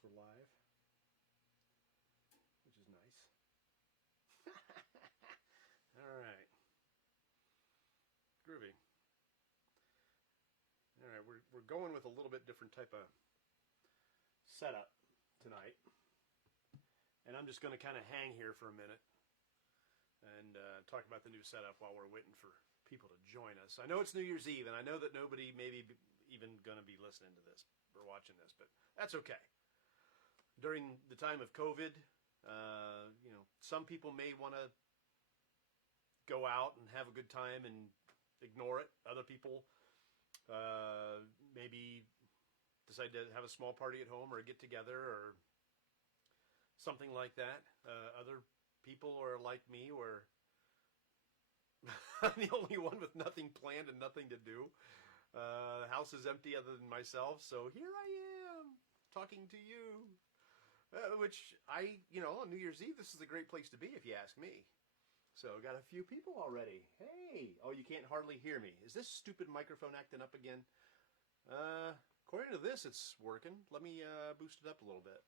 we're live, which is nice. All right. Groovy. All right, we're going with a little bit different type of setup tonight. And I'm just going to kind of hang here for a minute and talk about the new setup while we're waiting for people to join us. I know it's New Year's Eve, and I know that nobody may be even going to be listening to this or watching this, but that's okay. During the time of COVID, some people may want to go out and have a good time and ignore it. Other people maybe decide to have a small party at home or a get together or something like that. Other people are like me, where I'm the only one with nothing planned and nothing to do. The house is empty other than myself, so here I am talking to you. Which on New Year's Eve, this is a great place to be if you ask me. So got a few people already. Hey, oh, you can't hardly hear me. Is this stupid microphone acting up again? According to this, it's working. Let me boost it up a little bit.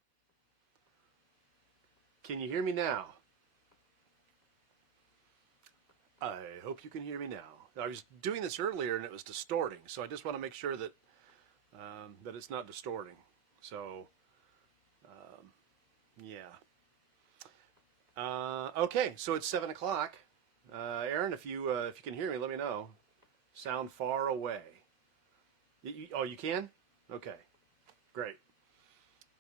Can you hear me now? I hope you can hear me now. I was doing this earlier and it was distorting, so I just want to make sure that that it's not distorting. So, yeah. Okay, so it's 7 o'clock. Aaron, if you can hear me, let me know. Sound far away. You can? Okay, great.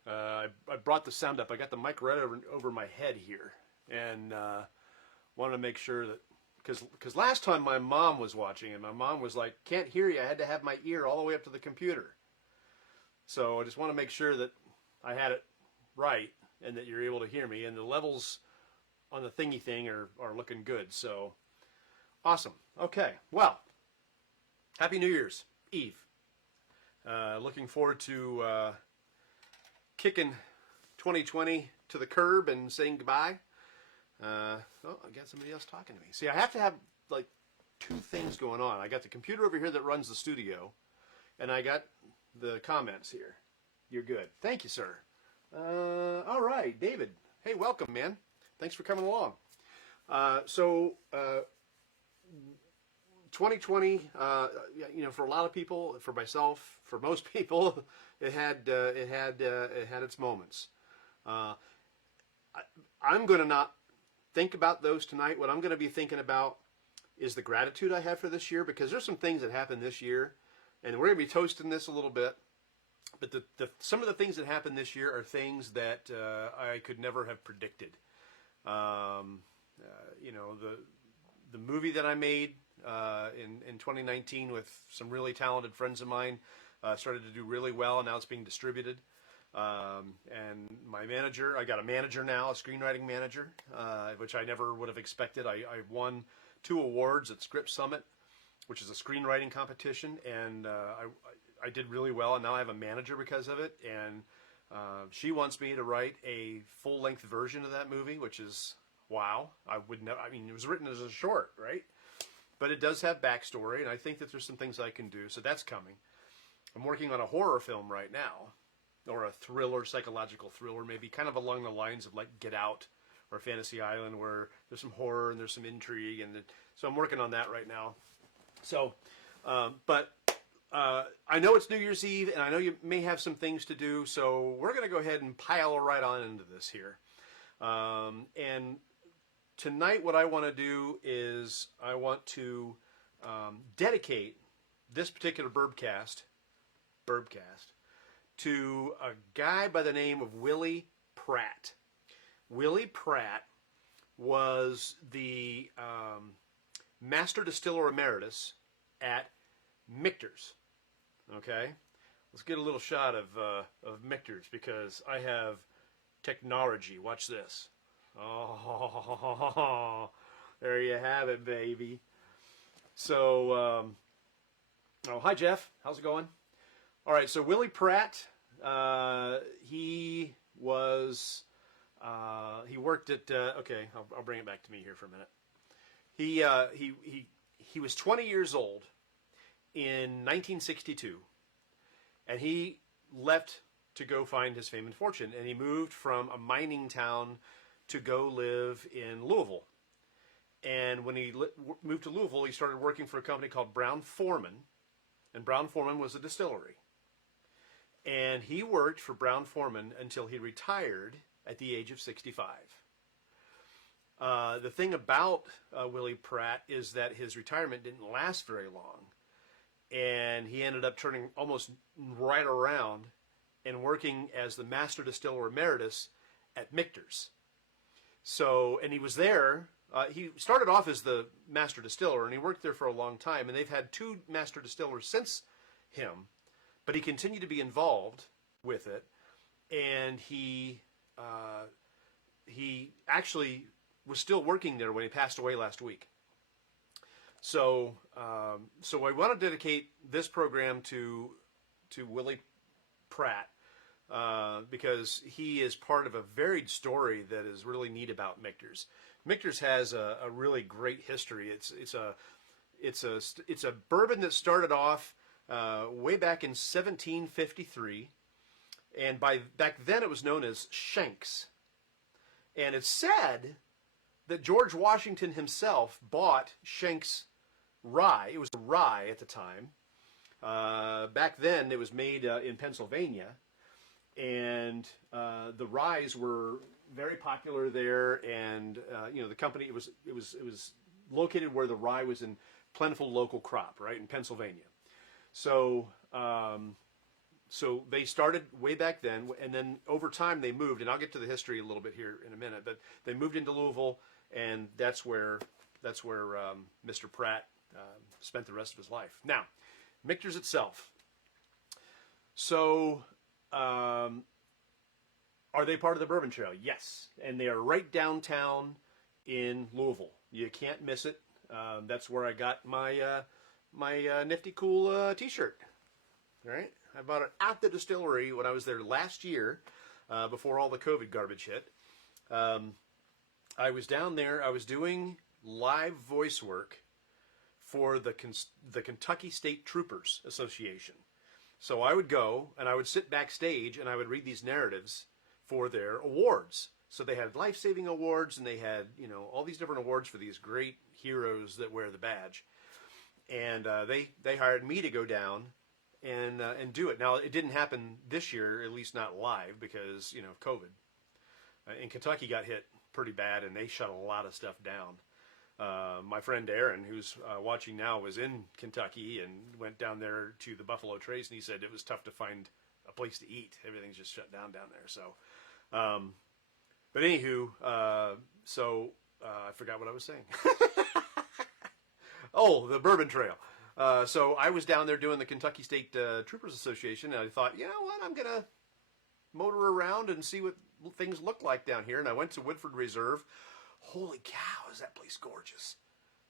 I brought the sound up. I got the mic right over my head here, and wanted to make sure that, because last time my mom was watching, and my mom was like, "Can't hear you." I had to have my ear all the way up to the computer. So I just want to make sure that I had it right, and that you're able to hear me, and the levels on the thingy thing are looking good. So awesome. Okay. Well, Happy New Year's Eve. Looking forward to kicking 2020 to the curb and saying goodbye. I got somebody else talking to me. See, I have to have like two things going on. I got the computer over here that runs the studio, and I got the comments here. You're good. Thank you, sir. All right, David. Hey, welcome, man. Thanks for coming along. 2020, for a lot of people, for myself, for most people, it had its moments. I'm going to not think about those tonight. What I'm going to be thinking about is the gratitude I have for this year, because there's some things that happened this year, and we're going to be toasting this a little bit. But some of the things that happened this year are things that I could never have predicted. The movie that I made in 2019 with some really talented friends of mine started to do really well, and now it's being distributed. And my manager, I got a manager now, a screenwriting manager, which I never would have expected. I won 2 awards at Script Summit, which is a screenwriting competition, and I did really well, and now I have a manager because of it, and she wants me to write a full-length version of that movie, which is, wow. It was written as a short, right? But it does have backstory, and I think that there's some things I can do, so that's coming. I'm working on a horror film right now, or a thriller, psychological thriller, maybe kind of along the lines of like Get Out or Fantasy Island, where there's some horror and there's some intrigue, and so I'm working on that right now. So, I know it's New Year's Eve, and I know you may have some things to do, so we're going to go ahead and pile right on into this here. And tonight what I want to do is I want to dedicate this particular Bourbcast to a guy by the name of Willie Pratt. Willie Pratt was the Master Distiller Emeritus at Michter's. Okay, let's get a little shot of Michter's, because I have technology. Watch this. Oh, there you have it, baby. So, hi Jeff, how's it going? All right, so Willie Pratt, he worked at. Okay, I'll bring it back to me here for a minute. He was 20 years old in 1962, and he left to go find his fame and fortune. And he moved from a mining town to go live in Louisville. And when he moved to Louisville, he started working for a company called Brown-Forman. And Brown-Forman was a distillery. And he worked for Brown-Forman until he retired at the age of 65. The thing about Willie Pratt is that his retirement didn't last very long. And he ended up turning almost right around and working as the Master Distiller Emeritus at Michter's. So, and he was there, he started off as the Master Distiller, and he worked there for a long time, and they've had 2 Master Distillers since him, but he continued to be involved with it, and he actually was still working there when he passed away last week. So, so I want to dedicate this program to Willie Pratt because he is part of a varied story that is really neat about Michter's. Michter's has a really great history. It's a bourbon that started off way back in 1753, and back then it was known as Shanks. And it's said that George Washington himself bought Shanks rye. It was a rye at the time. Back then it was made in Pennsylvania, and the ryes were very popular there. And the company, it was located where the rye was in plentiful local crop, right, in Pennsylvania. So so they started way back then, and then over time they moved, and I'll get to the history a little bit here in a minute, but they moved into Louisville, and that's where Mr. Pratt spent the rest of his life. Now, Michter's itself. So, are they part of the Bourbon Trail? Yes, and they are right downtown in Louisville. You can't miss it. That's where I got my my nifty cool T-shirt. All right, I bought it at the distillery when I was there last year, before all the COVID garbage hit. I was down there. I was doing live voice work for the Kentucky State Troopers Association. So I would go and I would sit backstage and I would read these narratives for their awards. So they had life-saving awards, and they had, all these different awards for these great heroes that wear the badge. And they hired me to go down and do it. Now, it didn't happen this year, at least not live, because COVID. And Kentucky got hit pretty bad, and they shut a lot of stuff down. My friend Aaron, who's watching now, was in Kentucky and went down there to the Buffalo Trace, and he said it was tough to find a place to eat. Everything's just shut down there. So, but anywho, I forgot what I was saying. Oh, the Bourbon Trail. So I was down there doing the Kentucky State Troopers Association, and I thought, you know what, I'm going to motor around and see what things look like down here. And I went to Woodford Reserve. Holy cow, is that place gorgeous.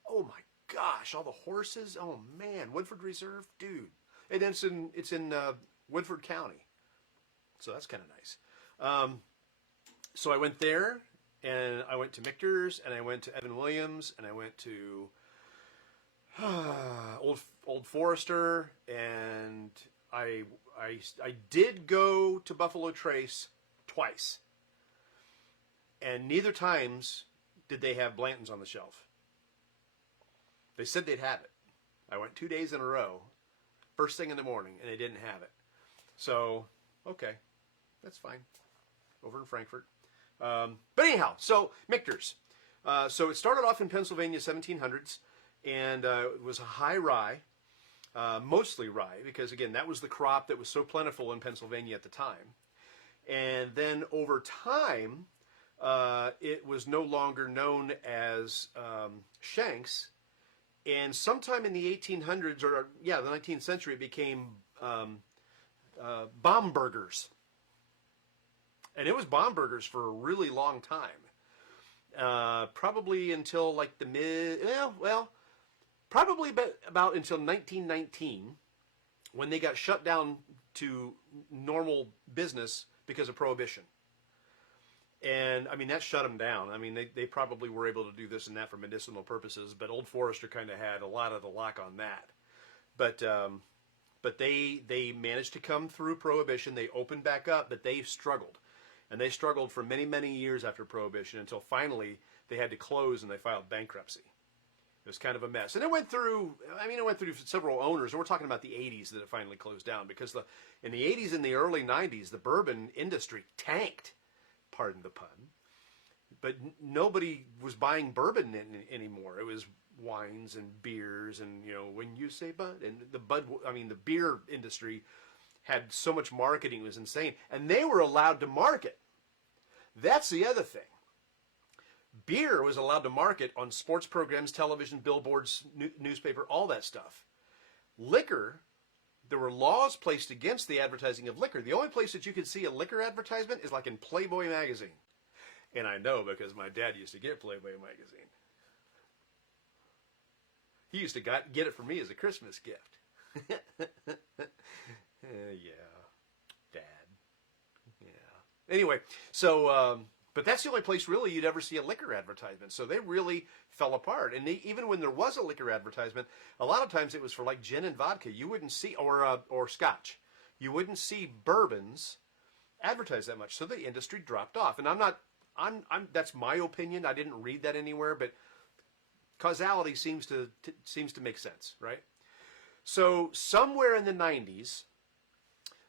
Oh my gosh, all the horses. Oh man, Woodford Reserve, dude. And it's in Woodford County. So that's kind of nice. So I went there, and I went to Michter's, and I went to Evan Williams, and I went to Old Forester, and I did go to Buffalo Trace twice, and neither times did they have Blanton's on the shelf. They said they'd have it. I went 2 days in a row, first thing in the morning, and they didn't have it. So, okay, that's fine. Over in Frankfurt. But anyhow, so Michter's. So it started off in Pennsylvania, 1700s, and it was a high rye, mostly rye, because again, that was the crop that was so plentiful in Pennsylvania at the time. And then over time, it was no longer known as Shanks, and sometime in the 1800s, or the 19th century, it became Baumburgers. And it was Baumburgers for a really long time. Probably until like the probably about until 1919, when they got shut down to normal business because of Prohibition. And, I mean, that shut them down. I mean, they probably were able to do this and that for medicinal purposes, but Old Forester kind of had a lot of the lock on that. But but they managed to come through Prohibition. They opened back up, but they struggled. And they struggled for many, many years after Prohibition until finally they had to close and they filed bankruptcy. It was kind of a mess. And it went through several owners. And we're talking about the 80s that it finally closed down, because in the 80s and the early 90s, the bourbon industry tanked, pardon the pun. But nobody was buying bourbon anymore. It was wines and beers, and when you say bud, and the beer industry had so much marketing, it was insane. And they were allowed to market. That's the other thing. Beer was allowed to market on sports programs, television, billboards, newspaper, all that stuff. Liquor, there were laws placed against the advertising of liquor. The only place that you could see a liquor advertisement is like in Playboy magazine. And I know because my dad used to get Playboy magazine. He used to get it for me as a Christmas gift. Yeah, Dad. Yeah. Anyway, so... but that's the only place really you'd ever see a liquor advertisement. So they really fell apart. And even when there was a liquor advertisement, a lot of times it was for like gin and vodka. You wouldn't see, or scotch. You wouldn't see bourbons advertised that much. So the industry dropped off. And that's my opinion. I didn't read that anywhere, but causality seems to make sense, right? So somewhere in the 90s,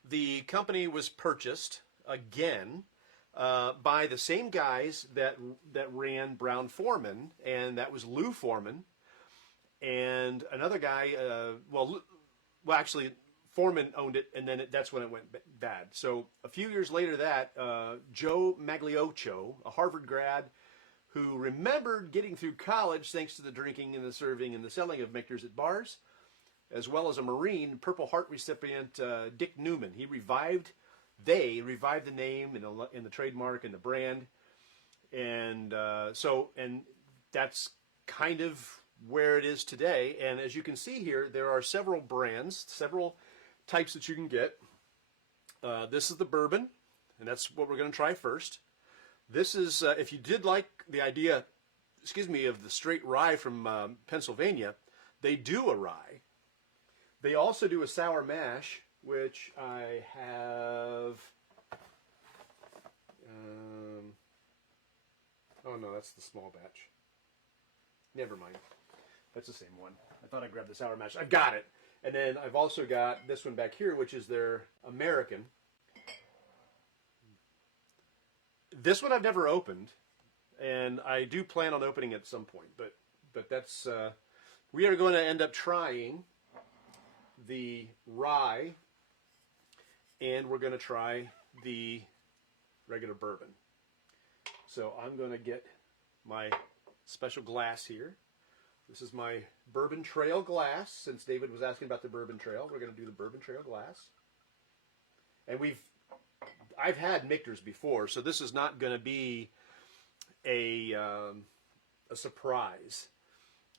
the company was purchased again by the same guys that ran Brown-Forman, and that was Lou Forman, and another guy. Actually, Forman owned it, and then that's when it went bad. So a few years later, Joe Magliocco, a Harvard grad, who remembered getting through college thanks to the drinking and the serving and the selling of Michters at bars, as well as a Marine, Purple Heart recipient Dick Newman. They revived the name and the trademark and the brand, and that's kind of where it is today. And as you can see here, there are several brands, several types that you can get. This is the bourbon, and that's what we're going to try first. This is if you did like the idea, of the straight rye from Pennsylvania, they do a rye. They also do a sour mash, which I have. Oh no, that's the small batch. Never mind. That's the same one. I thought I grabbed the sour mash. I got it. And then I've also got this one back here, which is their American. This one I've never opened, and I do plan on opening it at some point. But that's we are going to end up trying the rye, and we're going to try the regular bourbon. So I'm going to get my special glass here. This is my Bourbon Trail glass. Since David was asking about the Bourbon Trail, we're going to do the Bourbon Trail glass. And I've had Michters before, so this is not going to be a surprise.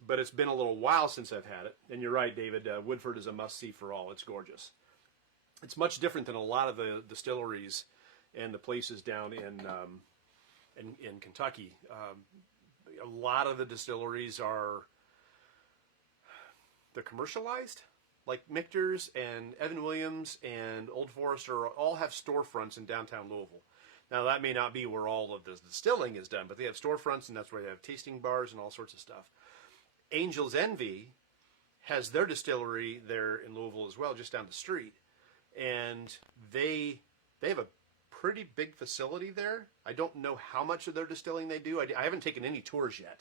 But it's been a little while since I've had it. And you're right, David, Woodford is a must-see for all. It's gorgeous. It's much different than a lot of the distilleries and the places down in Kentucky. A lot of the distilleries they're commercialized. Like Michter's and Evan Williams and Old Forester all have storefronts in downtown Louisville. Now that may not be where all of the distilling is done, but they have storefronts, and that's where they have tasting bars and all sorts of stuff. Angel's Envy has their distillery there in Louisville as well, just down the street. And they have a pretty big facility there. I don't know how much of their distilling they do. I haven't taken any tours yet.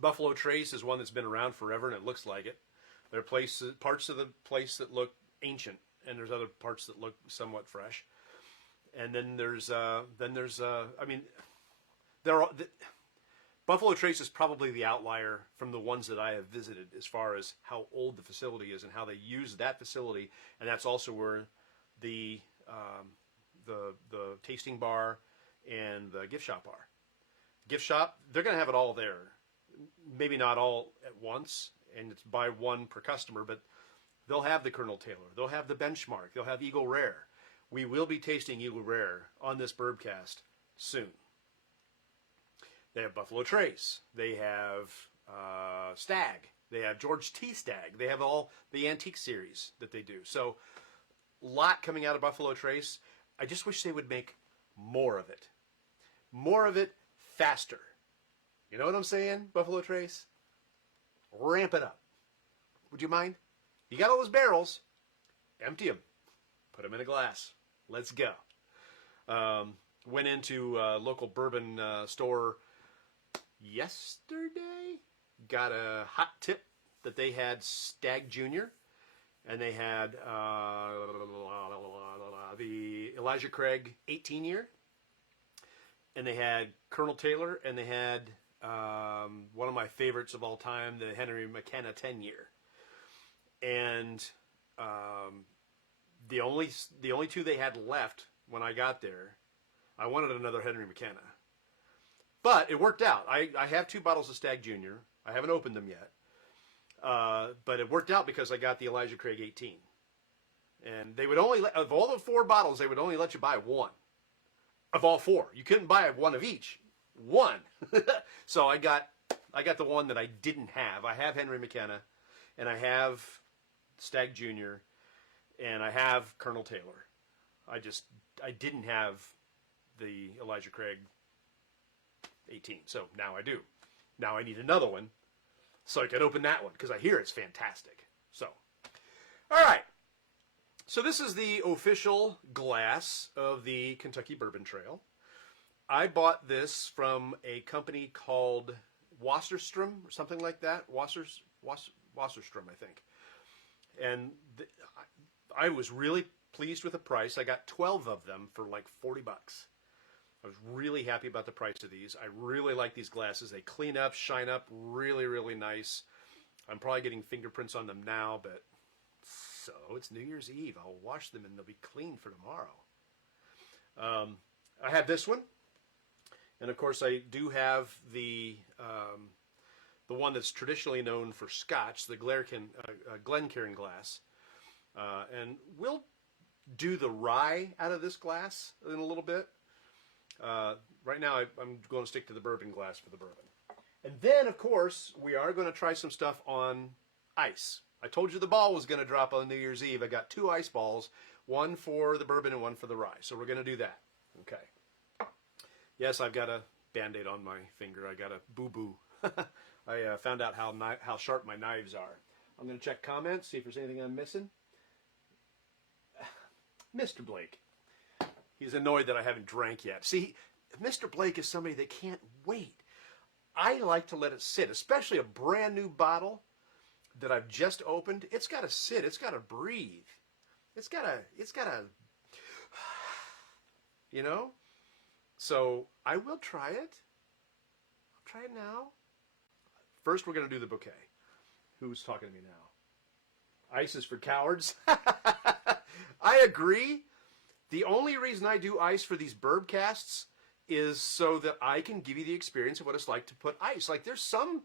Buffalo Trace is one that's been around forever, and it looks like it. There are parts of the place that look ancient, and there's other parts that look somewhat fresh. And then Buffalo Trace is probably the outlier from the ones that I have visited as far as how old the facility is and how they use that facility. And that's also where the tasting bar and the gift shop are. Gift shop, they're going to have it all there. Maybe not all at once, and it's by one per customer, but they'll have the Colonel Taylor. They'll have the Benchmark. They'll have Eagle Rare. We will be tasting Eagle Rare on this Bourbcast soon. They have Buffalo Trace. They have Stag. They have George T. Stagg. They have all the antique series that they do. So, a lot coming out of Buffalo Trace. I just wish they would make more of it. More of it faster. You know what I'm saying, Buffalo Trace? Ramp it up. Would you mind? You got all those barrels. Empty them. Put them in a glass. Let's go. Went into a local bourbon store yesterday. Got a hot tip that they had Stagg Jr. And they had the Elijah Craig 18 year. And they had Colonel Taylor. And they had one of my favorites of all time, the Henry McKenna 10 year. And the only two they had left when I got there, I wanted another Henry McKenna. But it worked out. I have 2 bottles of Stagg Jr. I haven't opened them yet. But it worked out because I got the Elijah Craig 18. And they would only, of all the 4 bottles, they would only let you buy 1. Of all 4. You couldn't buy 1 of each. 1. So I got the one that I didn't have. I have Henry McKenna, and I have Stagg Jr., and I have Colonel Taylor. I didn't have the Elijah Craig 18, so now I do. Now I need another one so I can open that one, because I hear it's fantastic. So, all right. So this is the official glass of the Kentucky Bourbon Trail. I bought this from a company called Wasserstrom, or something like that. Wasserstrom, I think. And I was really pleased with the price. I got 12 of them for like $40. I was really happy about the price of these. I really like these glasses. They clean up, shine up, really, really nice. I'm probably getting fingerprints on them now, but so it's New Year's Eve. I'll wash them and they'll be clean for tomorrow. I have this one. And of course I do have the one that's traditionally known for Scotch, the Glencairn glass. And we'll do the rye out of this glass in a little bit. Right now I'm going to stick to the bourbon glass for the bourbon. And then, of course, we are going to try some stuff on ice. I told you the ball was going to drop on New Year's Eve. I got 2 ice balls, one for the bourbon and one for the rye. So we're going to do that. Okay. Yes, I've got a Band-Aid on my finger. I got a boo-boo. I found out how sharp my knives are. I'm going to check comments, see if there's anything I'm missing. Mr. Blake. He's annoyed that I haven't drank yet. See, Mr. Blake is somebody that can't wait. I like to let it sit, especially a brand new bottle that I've just opened. It's got to sit. It's got to breathe. It's got to, you know? So I will try it. I'll try it now. First, we're going to do the bouquet. Who's talking to me now? Ice is for cowards. I agree. The only reason I do ice for these Bourbcasts is so that I can give you the experience of what it's like to put ice. Like there's some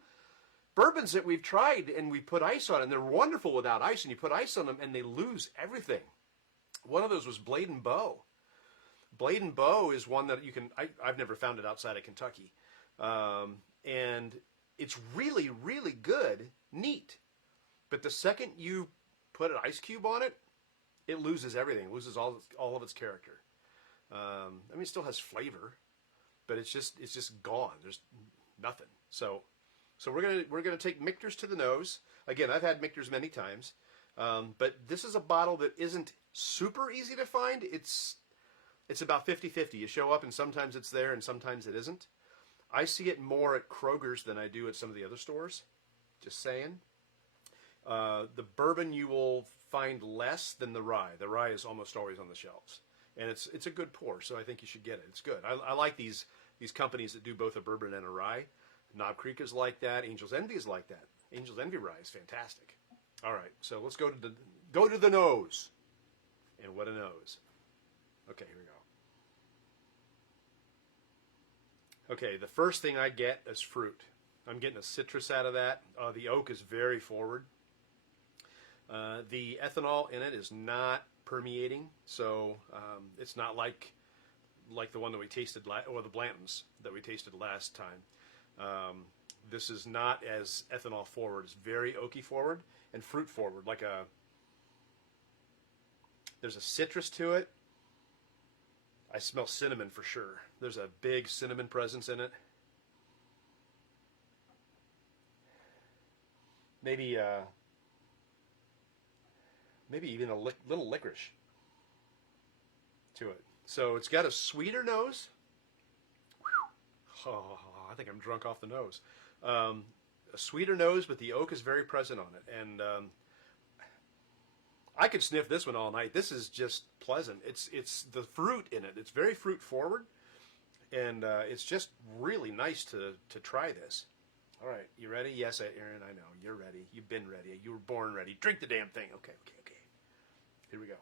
bourbons that we've tried and we put ice on, and they're wonderful without ice, and you put ice on them and they lose everything. One of those was Blade and Bow. Blade and Bow is one that you can, I've never found it outside of Kentucky. And it's really, really good, neat. But the second you put an ice cube on it, it loses everything. It loses all of its character. I mean, it still has flavor, but it's just gone. There's nothing. So we're gonna take Michters to the nose. Again, I've had Michters many times, but this is a bottle that isn't super easy to find. It's about 50-50. You show up and sometimes it's there and sometimes it isn't. I see it more at Kroger's than I do at some of the other stores. Just saying. The bourbon you will find less than the rye. The rye is almost always on the shelves. And it's a good pour, so I think you should get it. It's good. I like these companies that do both a bourbon and a rye. Knob Creek is like that. Angel's Envy is like that. Angel's Envy rye is fantastic. All right, so let's go to the nose. And what a nose. Okay, here we go. Okay, the first thing I get is fruit. I'm getting a citrus out of that. The oak is very forward. The ethanol in it is not permeating, so it's not like the one that we tasted, or the Blantons that we tasted last time. This is not as ethanol forward. It's very oaky forward and fruit forward. There's a citrus to it. I smell cinnamon for sure. There's a big cinnamon presence in it. Maybe even a little licorice to it. So it's got a sweeter nose. Oh, I think I'm drunk off the nose. A sweeter nose, but the oak is very present on it. And I could sniff this one all night. This is just pleasant. It's the fruit in it. It's very fruit forward, and it's just really nice to try this. All right, you ready? Yes, Aaron, I know. You're ready. You've been ready. You were born ready. Drink the damn thing. Okay. Here we go.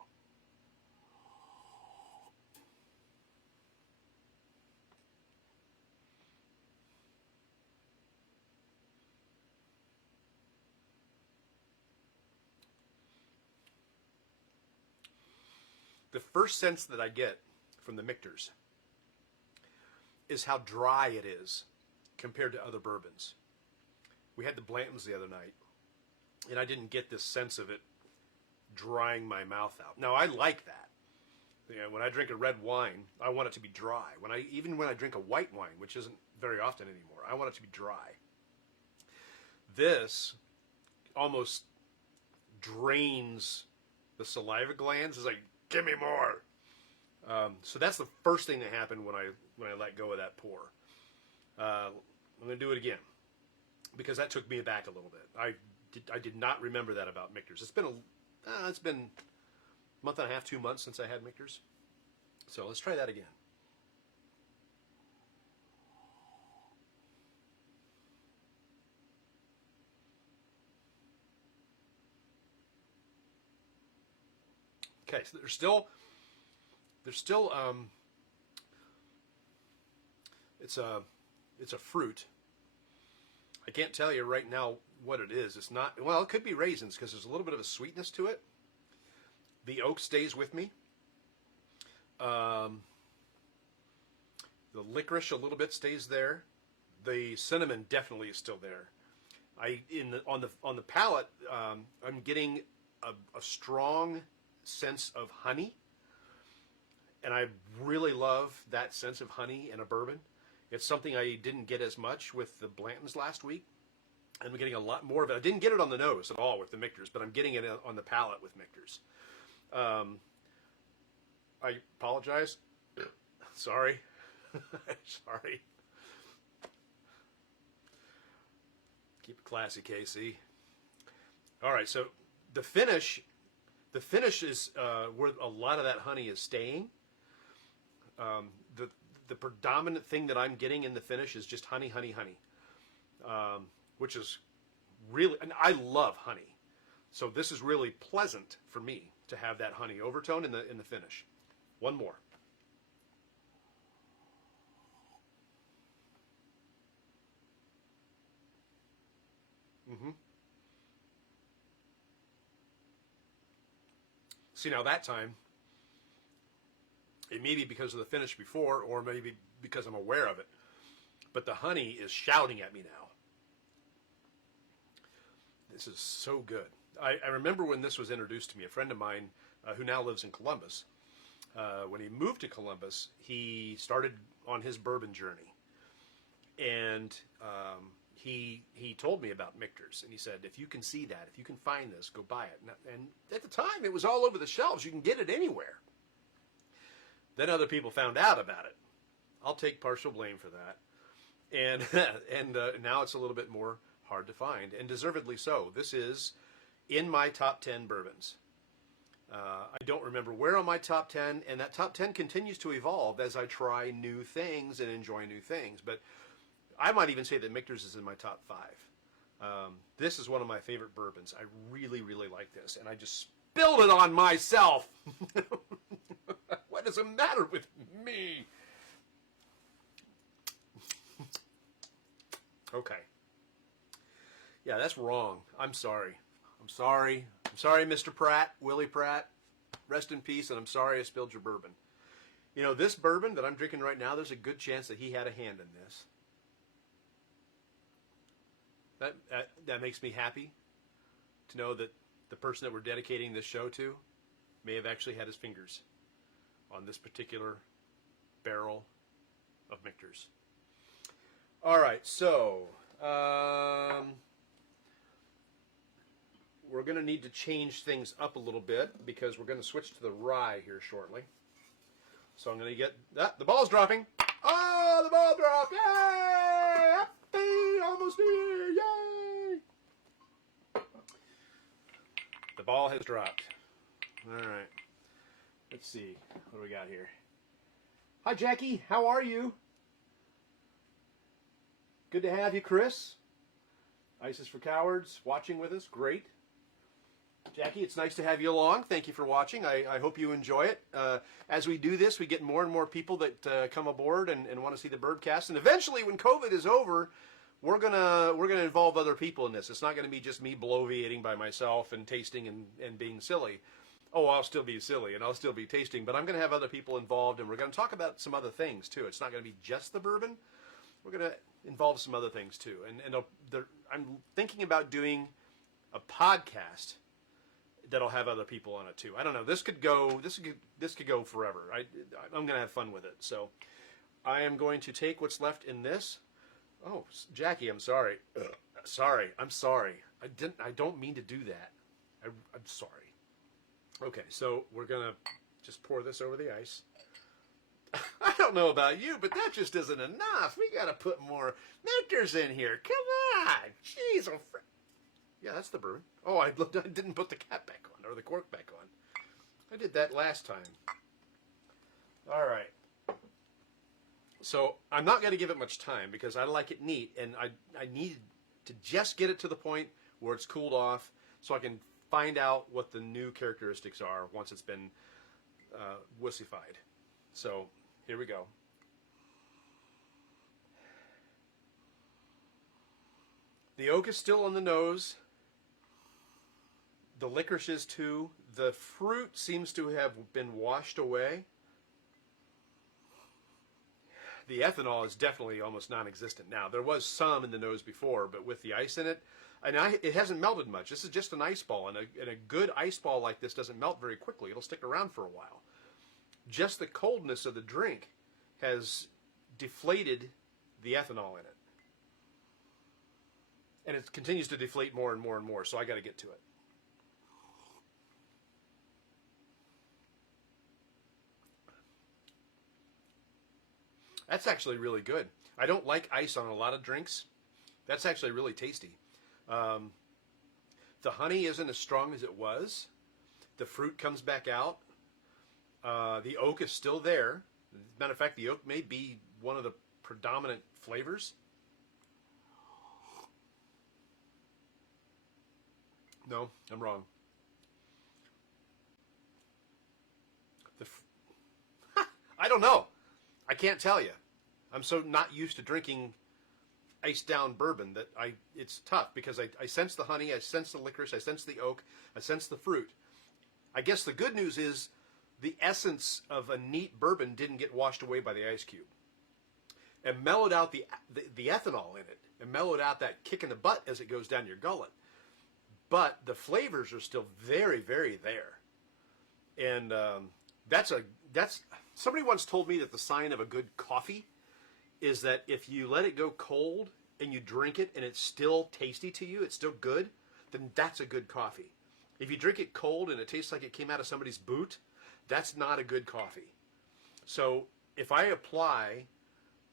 The first sense that I get from the Michters is how dry it is compared to other bourbons. We had the Blantons the other night, and I didn't get this sense of it drying my mouth out. Now, I like that. You know, when I drink a red wine, I want it to be dry. Even when I drink a white wine, which isn't very often anymore, I want it to be dry. This almost drains the saliva glands. It's like, give me more. So that's the first thing that happened when I let go of that pour. I'm going to do it again because that took me aback a little bit. I did not remember that about Michters. It's been a month and a half, 2 months since I had Michters. So let's try that again. Okay, so there's still it's a fruit. I can't tell you right now what it is. It's not, well, it could be raisins because there's a little bit of a sweetness to it. The oak stays with me. The licorice a little bit stays there. The cinnamon definitely is still there. On the palate, I'm getting a strong sense of honey, and I really love that sense of honey in a bourbon. It's something I didn't get as much with the Blantons last week. I'm getting a lot more of it. I didn't get it on the nose at all with the Michters, but I'm getting it on the palate with Michters. I apologize. Sorry. Sorry. Keep it classy, KC. All right, so the finish is where a lot of that honey is staying. The predominant thing that I'm getting in the finish is just honey, which is really, and I love honey. So this is really pleasant for me to have that honey overtone in the finish. One more. See, now that time, it may be because of the finish before, or maybe because I'm aware of it, but the honey is shouting at me now. This is so good. I remember when this was introduced to me, a friend of mine who now lives in Columbus, when he moved to Columbus, he started on his bourbon journey. And he told me about Michters, and he said, if you can see that, if you can find this, go buy it. And at the time, it was all over the shelves. You can get it anywhere. Then other people found out about it. I'll take partial blame for that. And now it's a little bit more hard to find, and deservedly so. This is in my top 10 bourbons. I don't remember where on my top 10, and that top 10 continues to evolve as I try new things and enjoy new things. But I might even say that Michters is in my top 5. This is one of my favorite bourbons. I really, really like this, and I just spilled it on myself. What is the matter with me? Okay. Yeah, that's wrong. I'm sorry. I'm sorry. I'm sorry, Mr. Pratt, Willie Pratt. Rest in peace, and I'm sorry I spilled your bourbon. You know, this bourbon that I'm drinking right now, there's a good chance that he had a hand in this. That makes me happy to know that the person that we're dedicating this show to may have actually had his fingers on this particular barrel of Michter's. All right, so we're going to need to change things up a little bit because we're going to switch to the rye here shortly. So I'm going to get the ball's dropping. Oh, the ball dropped! Yay! Happy, almost here! Yay! The ball has dropped. All right. Let's see. What do we got here? Hi, Jackie. How are you? Good to have you, Chris. Ice is for Cowards watching with us. Great. Jackie, it's nice to have you along. Thank you for watching. I hope you enjoy it. As we do this, we get more and more people that come aboard and want to see the Bourbcast. And eventually, when COVID is over, we're gonna involve other people in this. It's not going to be just me bloviating by myself and tasting and being silly. Oh, I'll still be silly and I'll still be tasting, but I'm going to have other people involved, and we're going to talk about some other things too. It's not going to be just the bourbon. We're going to involve some other things too. And I'm thinking about doing a podcast that'll have other people on it too. I don't know. This could go forever. I'm going to have fun with it. So I am going to take what's left in this. Oh, Jackie, I'm sorry. I'm sorry. I don't mean to do that. I'm sorry. Okay, so we're going to just pour this over the ice. I don't know about you, but that just isn't enough. We got to put more Michters in here. Come on. Jeez. Yeah, that's the bourbon. Oh, I didn't put the cap back on, or the cork back on. I did that last time. All right. So I'm not going to give it much time because I like it neat, and I need to just get it to the point where it's cooled off so I can find out what the new characteristics are once it's been wussified. So here we go. The oak is still on the nose. The licorice is too. The fruit seems to have been washed away. The ethanol is definitely almost non-existent now. There was some in the nose before, but with the ice in it, and it hasn't melted much. This is just an ice ball, and a good ice ball like this doesn't melt very quickly. It'll stick around for a while. Just the coldness of the drink has deflated the ethanol in it. And it continues to deflate more and more and more, so I got to get to it. That's actually really good. I don't like ice on a lot of drinks. That's actually really tasty. The honey isn't as strong as it was. The fruit comes back out. The oak is still there. As a matter of fact, the oak may be one of the predominant flavors. No, I'm wrong. I don't know. I can't tell you. I'm so not used to drinking iced down bourbon that it's tough because I sense the honey, I sense the licorice, I sense the oak, I sense the fruit. I guess the good news is the essence of a neat bourbon didn't get washed away by the ice cube. It mellowed out the ethanol in it. It mellowed out that kick in the butt as it goes down your gullet. But the flavors are still very, very there. And that's somebody once told me that the sign of a good coffee is that if you let it go cold and you drink it and it's still tasty to you, it's still good, then that's a good coffee. If you drink it cold and it tastes like it came out of somebody's boot, that's not a good coffee. So if I apply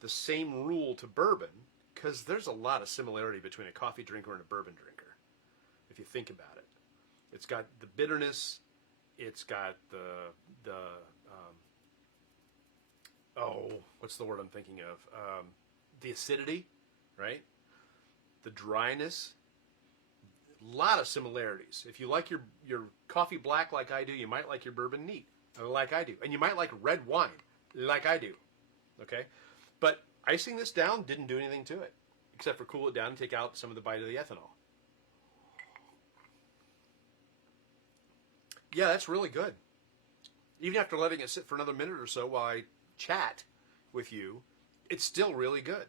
the same rule to bourbon, because there's a lot of similarity between a coffee drinker and a bourbon drinker, if you think about it. It's got the bitterness, it's got what's the word I'm thinking of? The acidity, right? The dryness. A lot of similarities. If you like your coffee black like I do, you might like your bourbon neat, like I do. And you might like red wine, like I do. Okay? But icing this down didn't do anything to it, except for cool it down and take out some of the bite of the ethanol. Yeah, that's really good. Even after letting it sit for another minute or so while I chat with you, it's still really good.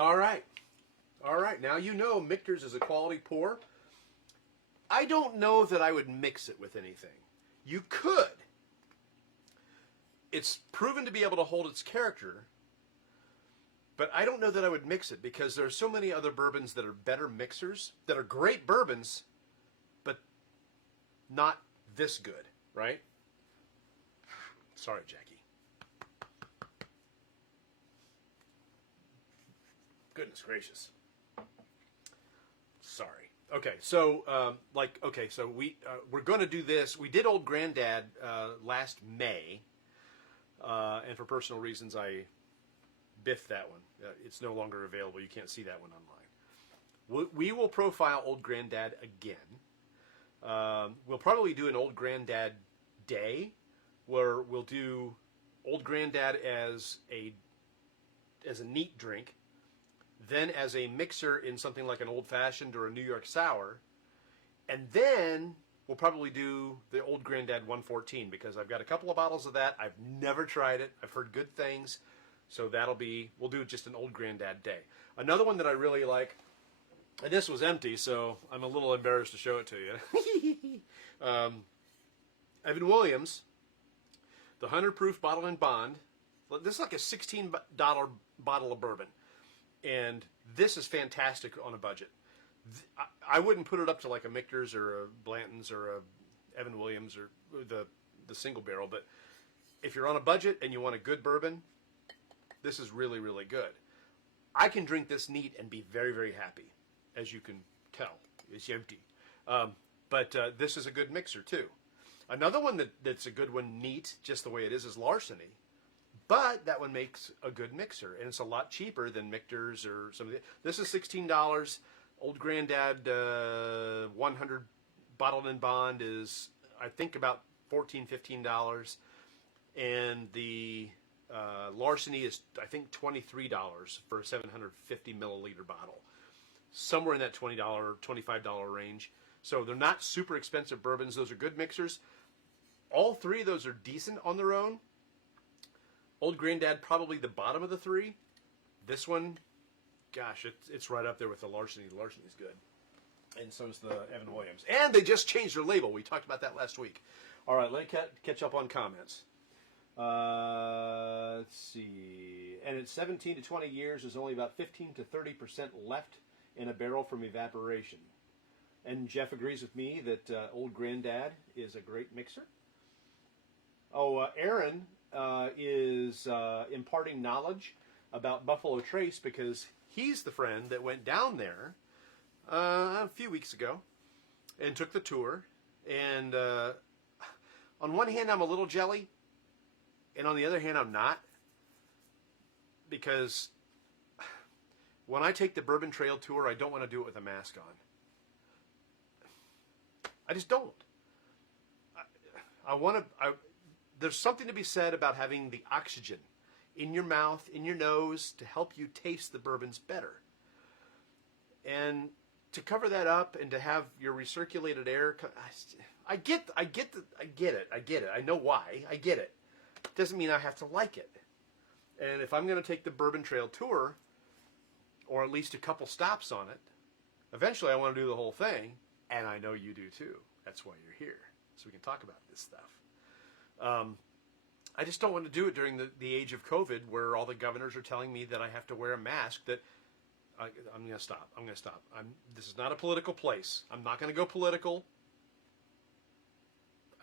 All right. All right. Now you know Michter's is a quality pour. I don't know that I would mix it with anything. You could. It's proven to be able to hold its character, but I don't know that I would mix it because there are so many other bourbons that are better mixers, that are great bourbons, but not this good, right? Sorry, Jackie. Goodness gracious. Sorry. Okay, so we're going to do this. We did Old Granddad last May, and for personal reasons, I biffed that one. It's no longer available. You can't see that one online. We will profile Old Granddad again. We'll probably do an Old Granddad day, where we'll do Old Granddad as a neat drink, then as a mixer in something like an Old Fashioned or a New York Sour, and then we'll probably do the Old Granddad 114 because I've got a couple of bottles of that. I've never tried it. I've heard good things, so we'll do just an Old Granddad day. Another one that I really like, and this was empty, so I'm a little embarrassed to show it to you. Evan Williams, the 100 proof bottle and bond. This is like a $16 bottle of bourbon. And this is fantastic on a budget. I wouldn't put it up to like a Michter's or a Blanton's or a Evan Williams or the single barrel, but if you're on a budget and you want a good bourbon, this is really, really good. I can drink this neat and be very, very happy, as you can tell. It's empty. But this is a good mixer too. Another one that's a good one neat, just the way it is Larceny. But that one makes a good mixer, and it's a lot cheaper than Michter's or some of the. This is $16. Old Granddad 100 bottled and bond is, I think, about $14, $15, and the Larceny is, I think, $23 for a 750 milliliter bottle, somewhere in that $20, $25 range. So they're not super expensive bourbons. Those are good mixers. All three of those are decent on their own. Old Granddad, probably the bottom of the three. This one, gosh, it's right up there with the Larceny. The Larceny's good. And so is the Evan Williams. And they just changed their label. We talked about that last week. All right, let me catch up on comments. Let's see. And at 17 to 20 years, there's only about 15 to 30% left in a barrel from evaporation. And Jeff agrees with me that Old Granddad is a great mixer. Oh, Aaron is imparting knowledge about Buffalo Trace because he's the friend that went down there a few weeks ago and took the tour. And on one hand, I'm a little jelly, and on the other hand, I'm not, because when I take the Bourbon Trail tour, I don't want to do it with a mask on. I just don't. There's something to be said about having the oxygen in your mouth, in your nose, to help you taste the bourbons better. And to cover that up and to have your recirculated air, I get it. I know why. I get it. Doesn't mean I have to like it. And if I'm going to take the Bourbon Trail tour, or at least a couple stops on it, eventually I want to do the whole thing, and I know you do too. That's why you're here, so we can talk about this stuff. I just don't want to do it during the age of COVID, where all the governors are telling me that I have to wear a mask. That I'm going to stop. This is not a political place. I'm not going to go political.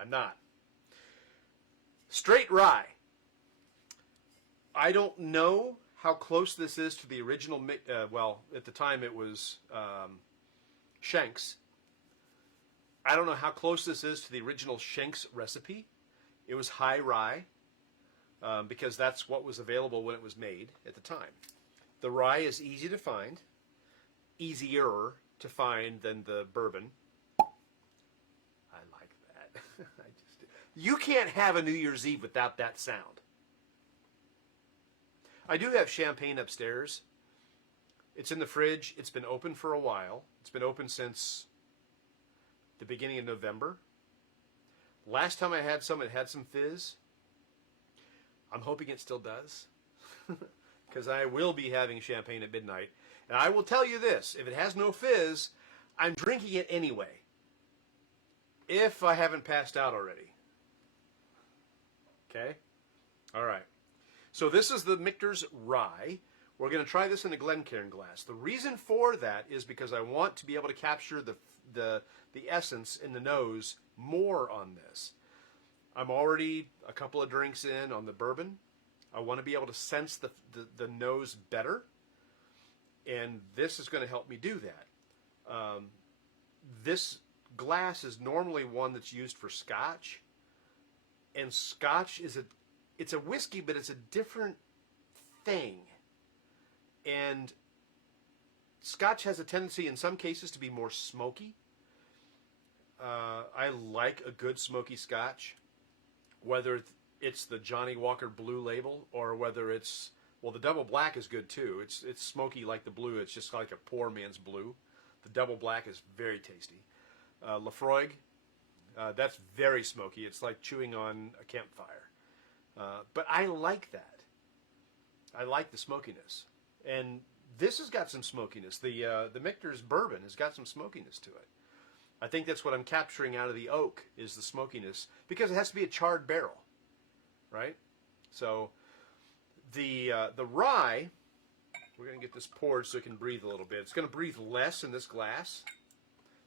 I'm not. Straight rye. I don't know how close this is to the original. Well, at the time it was Shanks. I don't know how close this is to the original Shanks recipe. It was high rye because that's what was available when it was made at the time. The rye is easy to find, easier to find than the bourbon. I like that. You can't have a New Year's Eve without that sound. I do have champagne upstairs. It's in the fridge. It's been open for a while. It's been open since the beginning of November. Last time I had some, it had some fizz. I'm hoping it still does. because I will be having champagne at midnight. And I will tell you this, if it has no fizz, I'm drinking it anyway. If I haven't passed out already. Okay? All right. So this is the Michter's Rye. We're going to try this in a Glencairn glass. The reason for that is because I want to be able to capture the essence in the nose more on this. I'm already a couple of drinks in on the bourbon. I want to be able to sense the nose better. And this is going to help me do that. This glass is normally one that's used for Scotch. And Scotch is it's a whiskey, but it's a different thing. And Scotch has a tendency in some cases to be more smoky. I like a good smoky Scotch, whether it's the Johnny Walker Blue label or whether it's, well, the Double Black is good too. It's smoky like the blue. It's just like a poor man's blue. The Double Black is very tasty. Lafroig, that's very smoky. It's like chewing on a campfire. But I like that. I like the smokiness. And this has got some smokiness. The Michter's bourbon has got some smokiness to it. I think that's what I'm capturing out of the oak is the smokiness, because it has to be a charred barrel, right? So the rye, we're going to get this poured so it can breathe a little bit. It's going to breathe less in this glass.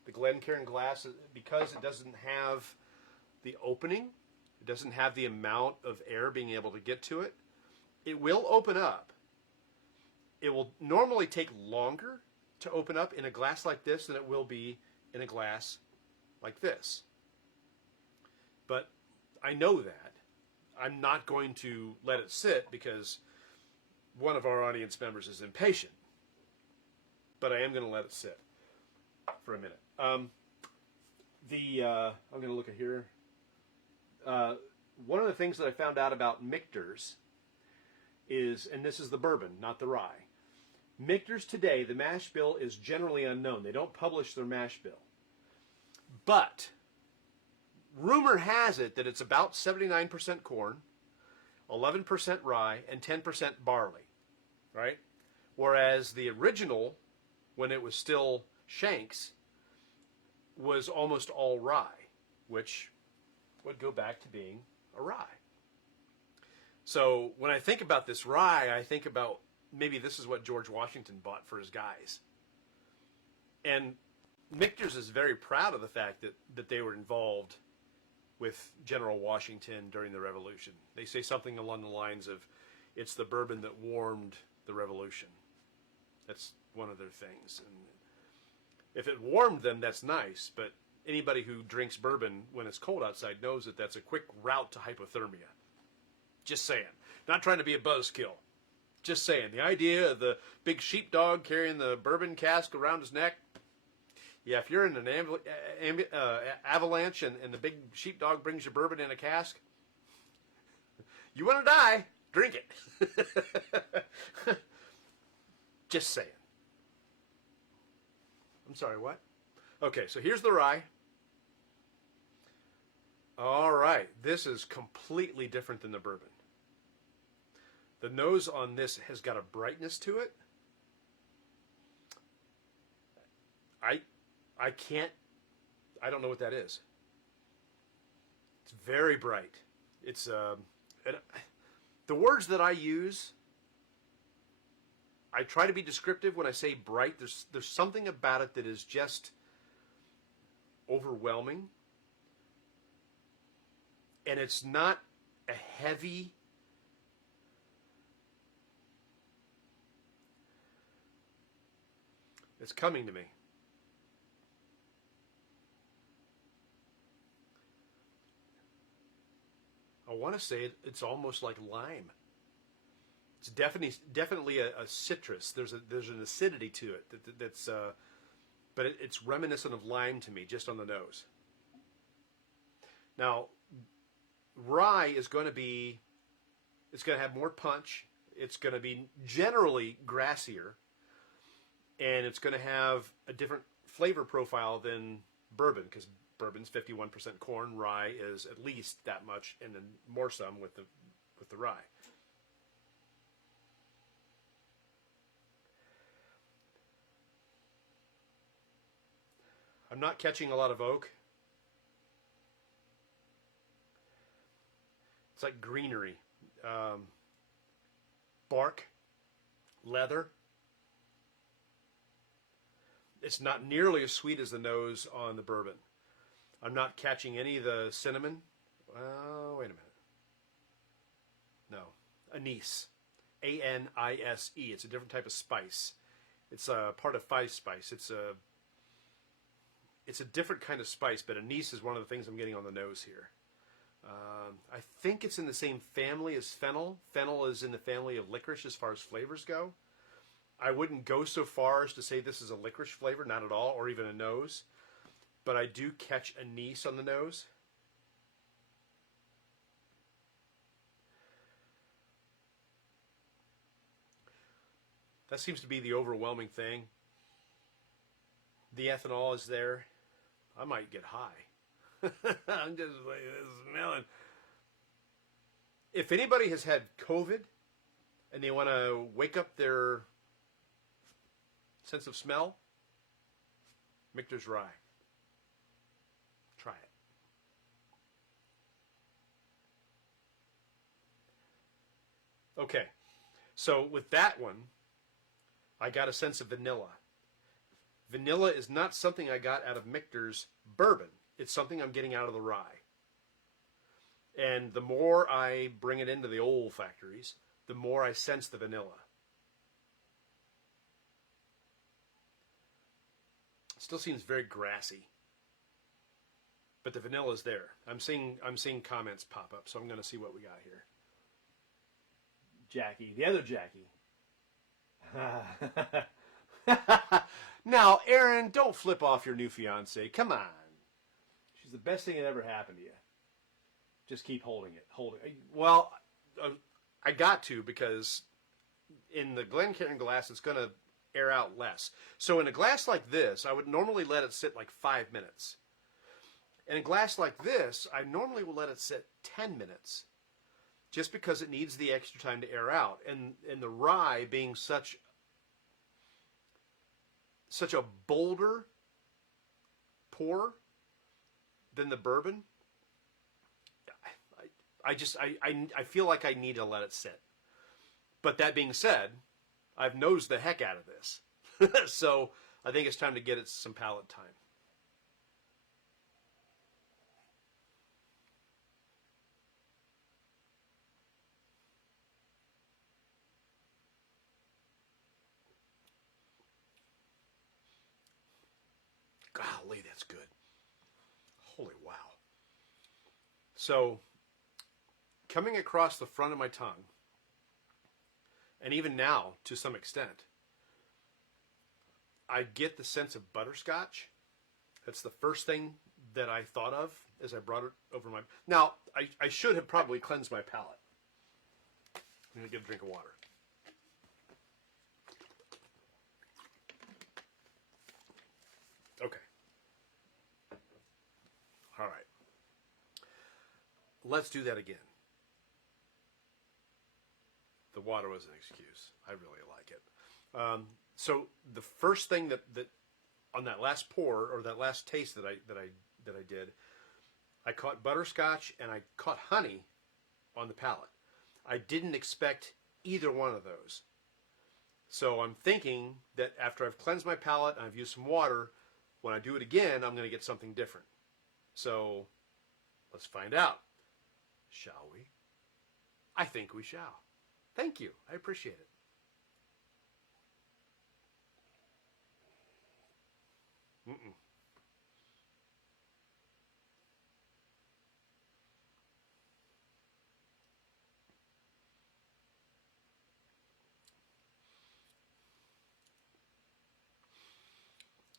The Glencairn glass, because it doesn't have the opening, it doesn't have the amount of air being able to get to it, it will open up. It will normally take longer to open up in a glass like this than it will be in a glass like this. But I know that. I'm not going to let it sit because one of our audience members is impatient. But I am going to let it sit for a minute. I'm going to look at here. One of the things that I found out about Michter's is, and this is the bourbon, not the rye. Michter's today, the mash bill is generally unknown. They don't publish their mash bill. But rumor has it that it's about 79% corn, 11% rye, and 10% barley, right? Whereas the original, when it was still Shanks, was almost all rye, which would go back to being a rye. So when I think about this rye, I think about maybe this is what George Washington bought for his guys. And Michter's is very proud of the fact that they were involved with General Washington during the Revolution. They say something along the lines of, it's the bourbon that warmed the Revolution. That's one of their things. And if it warmed them, that's nice, but anybody who drinks bourbon when it's cold outside knows that that's a quick route to hypothermia. Just saying. Not trying to be a buzzkill. Just saying. The idea of the big sheepdog carrying the bourbon cask around his neck, yeah, if you're in an avalanche and the big sheepdog brings you bourbon in a cask, you want to die, drink it. Just saying. I'm sorry, what? Okay, so here's the rye. All right, this is completely different than the bourbon. The nose on this has got a brightness to it. I don't know what that is. It's very bright. It's the words that I use, I try to be descriptive when I say bright. There's something about it that is just overwhelming. And it's not a heavy, it's coming to me. I want to say it's almost like lime. It's definitely a citrus. There's an acidity to it but it's reminiscent of lime to me, just on the nose. Now, rye is going to be, it's going to have more punch. It's going to be generally grassier, and it's going to have a different flavor profile than bourbon, because bourbon's 51% corn. Rye is at least that much, and then more some with the rye. I'm not catching a lot of oak. It's like greenery. Bark, leather. It's not nearly as sweet as the nose on the bourbon. I'm not catching any of the cinnamon. Oh, wait a minute. No, anise. A-N-I-S-E. It's a different type of spice. It's a part of five spice. It's a different kind of spice, but anise is one of the things I'm getting on the nose here. I think it's in the same family as fennel. Fennel is in the family of licorice as far as flavors go. I wouldn't go so far as to say this is a licorice flavor, not at all, or even a nose. But I do catch anise on the nose. That seems to be the overwhelming thing. The ethanol is there. I might get high. I'm just like smelling. If anybody has had COVID and they want to wake up their sense of smell, Michter's Rye. Try it. Okay, so with that one, I got a sense of vanilla. Vanilla is not something I got out of Michter's bourbon. It's something I'm getting out of the rye. And the more I bring it into the old factories, the more I sense the vanilla. It still seems very grassy. But the vanilla is there. I'm seeing comments pop up, so I'm going to see what we got here. Jackie, the other Jackie. Now, Aaron, don't flip off your new fiance. Come on. She's the best thing that ever happened to you. Just keep holding it. Well, I got to, because in the Glencairn glass, it's going to air out less. So in a glass like this, I would normally let it sit like 5 minutes. In a glass like this, I normally will let it sit 10 minutes. Just because it needs the extra time to air out. And the rye being such a bolder pour than the bourbon, I feel like I need to let it sit. But that being said, I've nosed the heck out of this. So I think it's time to get it some palate time. Golly, that's good. Holy wow. So, coming across the front of my tongue, and even now, to some extent, I get the sense of butterscotch. That's the first thing that I thought of as I brought it over my... Now, I should have probably cleansed my palate. I'm going to get a drink of water. Okay. All right. Let's do that again. The water was an excuse. I really like it. So the first thing that on that last pour, or that last taste that I did, I caught butterscotch and I caught honey on the palate. I didn't expect either one of those. So I'm thinking that after I've cleansed my palate and I've used some water, when I do it again, I'm going to get something different. So let's find out. Shall we? I think we shall. Thank you. I appreciate it. Mm-mm.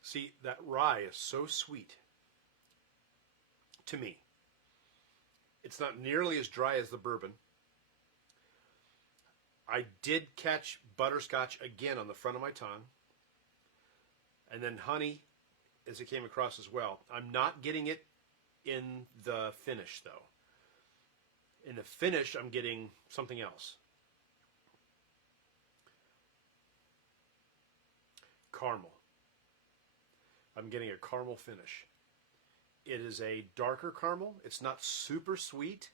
See, that rye is so sweet to me. It's not nearly as dry as the bourbon. I did catch butterscotch again on the front of my tongue. And then honey as it came across as well. I'm not getting it in the finish, though. In the finish, I'm getting something else. Caramel. I'm getting a caramel finish. It is a darker caramel. It's not super sweet,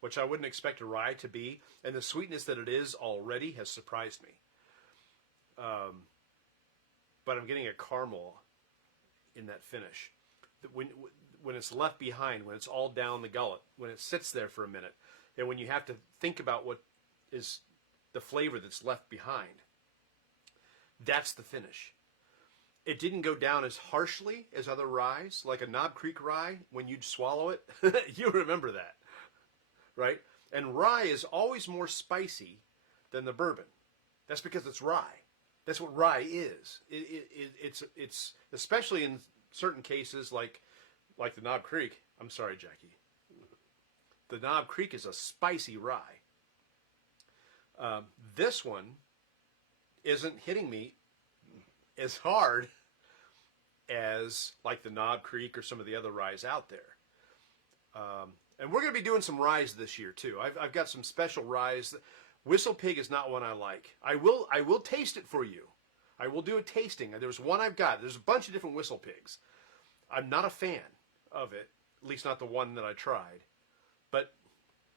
which I wouldn't expect a rye to be. And the sweetness that it is already has surprised me. But I'm getting a caramel in that finish. When it's left behind, when it's all down the gullet, when it sits there for a minute, and when you have to think about what is the flavor that's left behind, that's the finish. It didn't go down as harshly as other ryes, like a Knob Creek rye. When you'd swallow it, you remember that, right? And rye is always more spicy than the bourbon. That's because it's rye. That's what rye is. It's especially in certain cases like the Knob Creek. I'm sorry, Jackie. The Knob Creek is a spicy rye. This one isn't hitting me as hard as like the Knob Creek or some of the other ryes out there. And we're going to be doing some ryes this year too. I've got some special ryes. Whistle Pig is not one I like. I will taste it for you. I will do a tasting. There's one I've got. There's a bunch of different Whistle Pigs. I'm not a fan of it, at least not the one that I tried. But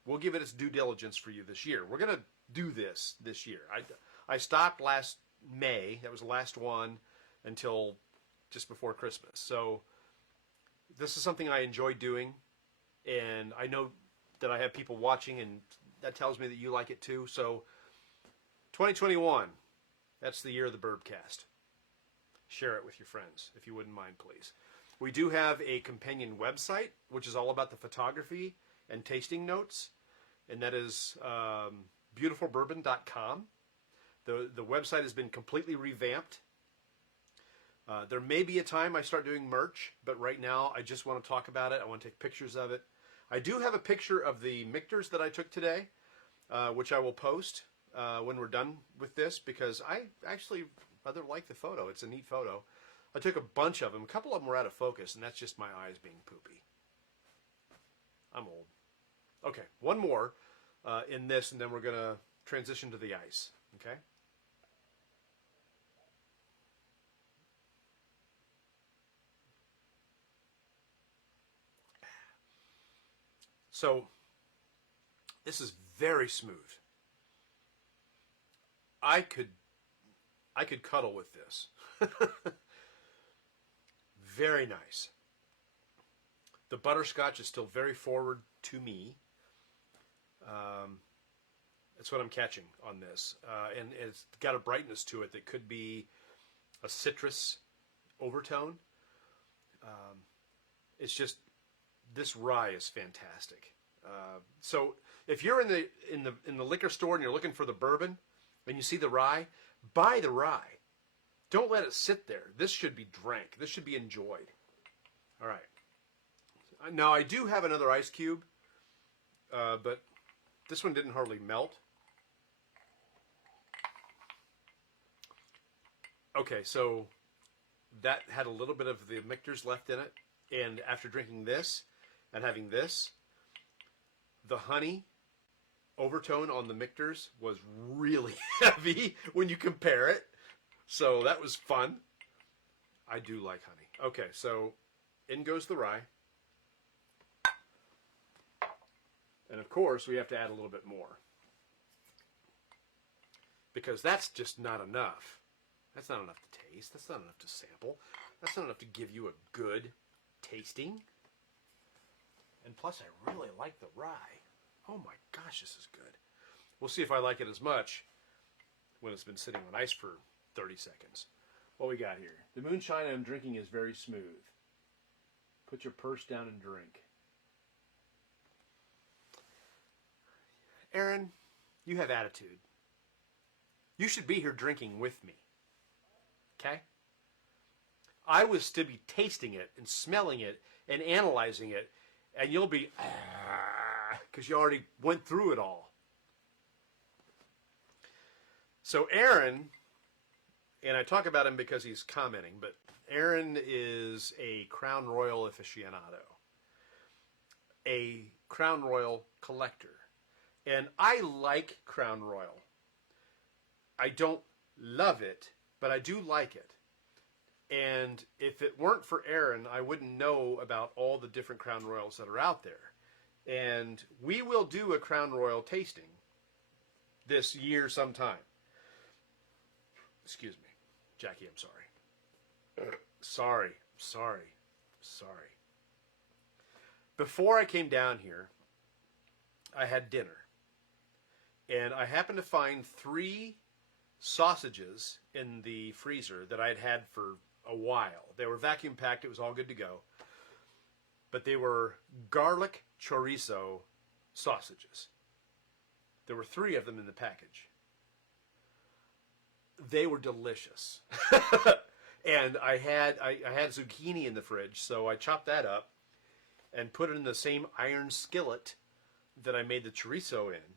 we'll give it its due diligence for you this year. We're going to do this year. I stopped last May. That was the last one until just before Christmas. So this is something I enjoy doing, and I know that I have people watching, and that tells me that you like it too. So 2021, that's the year of the Bourbcast. Share it with your friends, if you wouldn't mind, please. We do have a companion website, which is all about the photography and tasting notes, and that is beautifulbourbon.com. The website has been completely revamped. There may be a time I start doing merch, but right now I just want to talk about it. I want to take pictures of it. I do have a picture of the Michters that I took today, which I will post when we're done with this, because I actually rather like the photo. It's a neat photo. I took a bunch of them. A couple of them were out of focus, and that's just my eyes being poopy. I'm old. Okay, one more in this, and then we're going to transition to the ice. Okay? So, this is very smooth. I could cuddle with this. Very nice. The butterscotch is still very forward to me. That's what I'm catching on this. And it's got a brightness to it that could be a citrus overtone. It's just, this rye is fantastic. So if you're in the liquor store and you're looking for the bourbon and you see the rye, buy the rye. Don't let it sit there. This should be drank. This should be enjoyed. All right. Now I do have another ice cube, but this one didn't hardly melt. Okay, so that had a little bit of the Michters left in it, and after drinking this and having this, the honey overtone on the Michters was really heavy when you compare it. So that was fun. I do like honey. Okay, so in goes the rye. And of course, we have to add a little bit more, because that's just not enough. That's not enough to taste. That's not enough to sample. That's not enough to give you a good tasting. And plus, I really like the rye. Oh my gosh, this is good. We'll see if I like it as much when it's been sitting on ice for 30 seconds. What we got here? The moonshine I'm drinking is very smooth. Put your purse down and drink. Aaron, you have attitude. You should be here drinking with me. Okay? I was to be tasting it and smelling it and analyzing it, and you'll be, because you already went through it all. So Aaron, and I talk about him because he's commenting, but Aaron is a Crown Royal aficionado, a Crown Royal collector. And I like Crown Royal. I don't love it, but I do like it. And if it weren't for Aaron, I wouldn't know about all the different Crown Royals that are out there. And we will do a Crown Royal tasting this year sometime. Excuse me. Jackie, I'm sorry. Sorry. Before I came down here, I had dinner. And I happened to find 3 sausages in the freezer that I'd had for a while. They were vacuum packed. It was all good to go. But they were garlic chorizo sausages. There were 3 of them in the package. They were delicious. And I had zucchini in the fridge, so I chopped that up and put it in the same iron skillet that I made the chorizo in.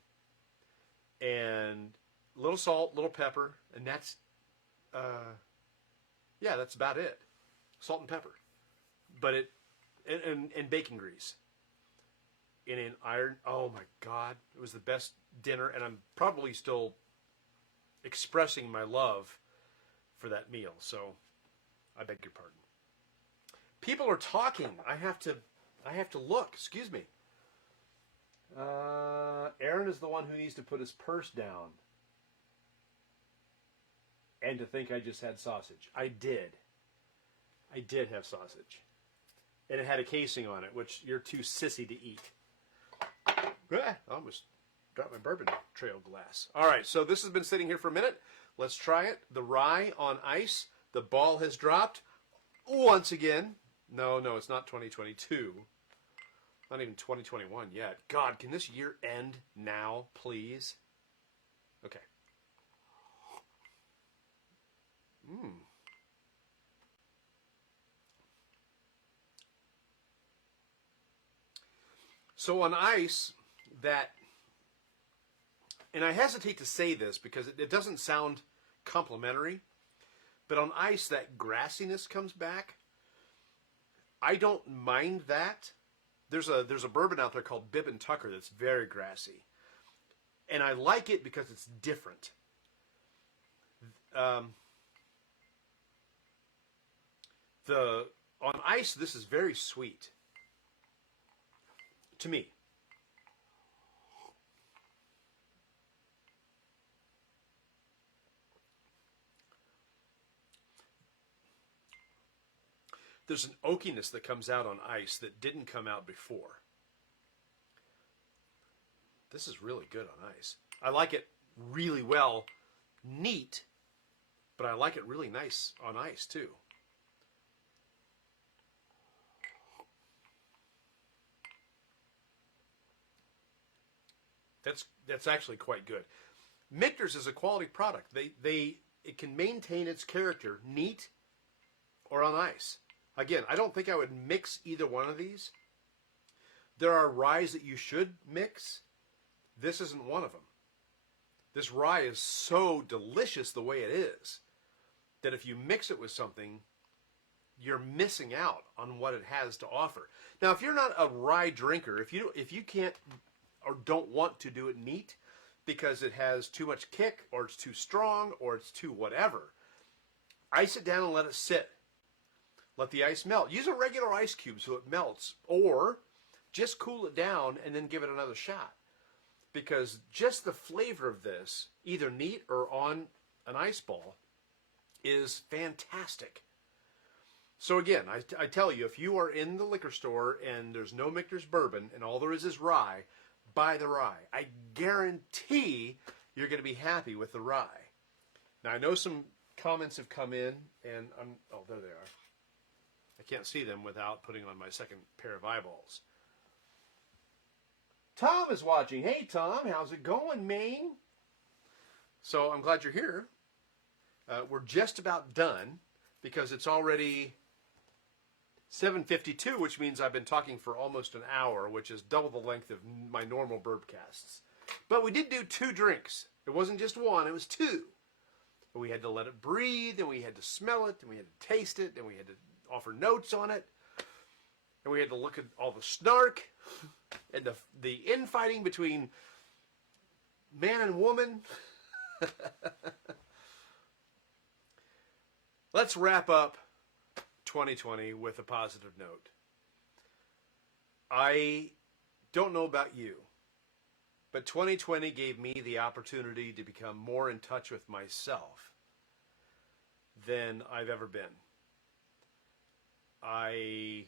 And a little salt, little pepper, and that's about it. Salt and pepper. But and bacon grease. In an iron, oh my God, it was the best dinner, and I'm probably still expressing my love for that meal, so I beg your pardon. People are talking. I have to look. Excuse me. Aaron is the one who needs to put his purse down. And to think I just had sausage. I did. I did have sausage. And it had a casing on it, which you're too sissy to eat. I almost dropped my bourbon trail glass. All right, so this has been sitting here for a minute. Let's try it. The rye on ice. The ball has dropped once again. No, it's not 2022. Not even 2021 yet. God, can this year end now, please? Okay. So on ice, and I hesitate to say this because it doesn't sound complimentary, but on ice that grassiness comes back. I don't mind that. There's a bourbon out there called Bibb and Tucker that's very grassy, and I like it because it's different. On ice, this is very sweet to me. There's an oakiness that comes out on ice that didn't come out before. This is really good on ice. I like it really well, neat, but I like it really nice on ice too. That's actually quite good. Michter's is a quality product. It can maintain its character neat or on ice. Again, I don't think I would mix either one of these. There are ryes that you should mix. This isn't one of them. This rye is so delicious the way it is that if you mix it with something, you're missing out on what it has to offer. Now, if you're not a rye drinker, if you can't or don't want to do it neat because it has too much kick or it's too strong or it's too whatever, ice it down and let it sit. Let the ice melt. Use a regular ice cube so it melts, or just cool it down and then give it another shot. Because just the flavor of this, either neat or on an ice ball, is fantastic. So again, I tell you, if you are in the liquor store and there's no Michter's bourbon and all there is rye, buy the rye. I guarantee you're going to be happy with the rye. Now, I know some comments have come in, and there they are. I can't see them without putting on my second pair of eyeballs. Tom is watching. Hey, Tom, how's it going, Maine? So I'm glad you're here. We're just about done because it's already 7:52, which means I've been talking for almost an hour, which is double the length of my normal Bourbcasts. But we did do 2 drinks. It wasn't just one, it was 2. We had to let it breathe, and we had to smell it, and we had to taste it, and we had to offer notes on it, and we had to look at all the snark and the infighting between man and woman. Let's wrap up 2020 with a positive note. I don't know about you, but 2020 gave me the opportunity to become more in touch with myself than I've ever been. And